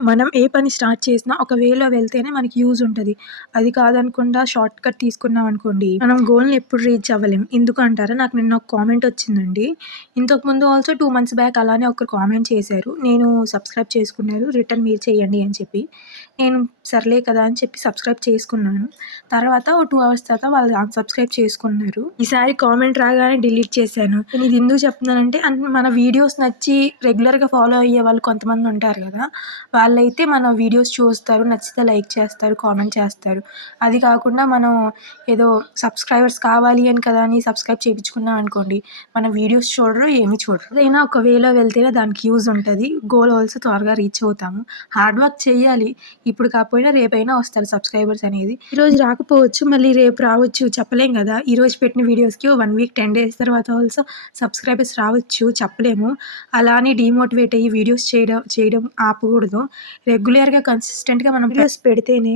మనం ఏ పని స్టార్ట్ చేసినా ఒక వేలో వెళ్తేనే మనకి యూజ్ ఉంటది. అది కాదనకుండా షార్ట్ కట్ తీసుకున్నామనుకోండి, మనం గోల్‌ని ఎప్పుడు రీచ్ అవ్వలేం. ఎందుకు అంటారా? నాకు నిన్న ఒక కామెంట్ వచ్చిందండి. ఇంతకుముందు ఆల్సో 2 మంత్స్ బ్యాక్ అలానే ఒకరు కామెంట్ చేశారు. నేను సబ్స్క్రైబ్ చేసుకున్నారు. రిటర్న్ మీరు చేయండి అని చెప్పి. నేను సర్లే కదా అని చెప్పి సబ్స్క్రైబ్ చేసుకున్నాను. తర్వాత ఓ 2 అవర్స్ తర్వాత వాళ్ళు అన్‌సబ్స్క్రైబ్ చేసుకున్నారు. ఈసారి కామెంట్ రాగానే డిలీట్ చేశాను. నేను ఇది ఎందుకు చెప్తున్నానంటే మన వీడియోస్ నచ్చి రెగ్యులర్‌గా ఫాలో అయ్యే వాళ్ళు కొంతమంది ఉంటారు కదా! వాళ్ళైతే మన వీడియోస్ చూస్తారు. నచ్చితే లైక్ చేస్తారు, కామెంట్ చేస్తారు. అది కాకుండా మనం ఏదో సబ్స్క్రైబర్స్ కావాలి అని కదా అని సబ్స్క్రైబ్ చేపించుకున్నాం అనుకోండి, మన వీడియోస్ చూడరు, ఏమి చూడరు. ఏదైనా ఒక వేలో వెళ్తేనే దానికి యూజ్ ఉంటది. గోల్ ఆల్సో త్వరగా రీచ్ అవుతాము. హార్డ్ వర్క్ చేయాలి. ఇప్పుడు కాకపోయినా రేపైనా వస్తారు సబ్స్క్రైబర్స్ అనేది. ఈరోజు రాకపోవచ్చు, మళ్ళీ రేపు రావచ్చు చెప్పలేం గదా! ఈరోజు పెట్టిన వీడియోస్‌కి ఓ 1 వీక్, 10 డేస్ తర్వాత ఆల్సో సబ్స్క్రైబర్స్ రావచ్చు చెప్పలేము. అలా అని డీమోటివేట్ అయ్యి వీడియోస్ చేయడం ఆపకూడదు. రెగ్యులర్‌గా కన్సిస్టెంట్‌గా మనం వీడియోస్ పెడితేనే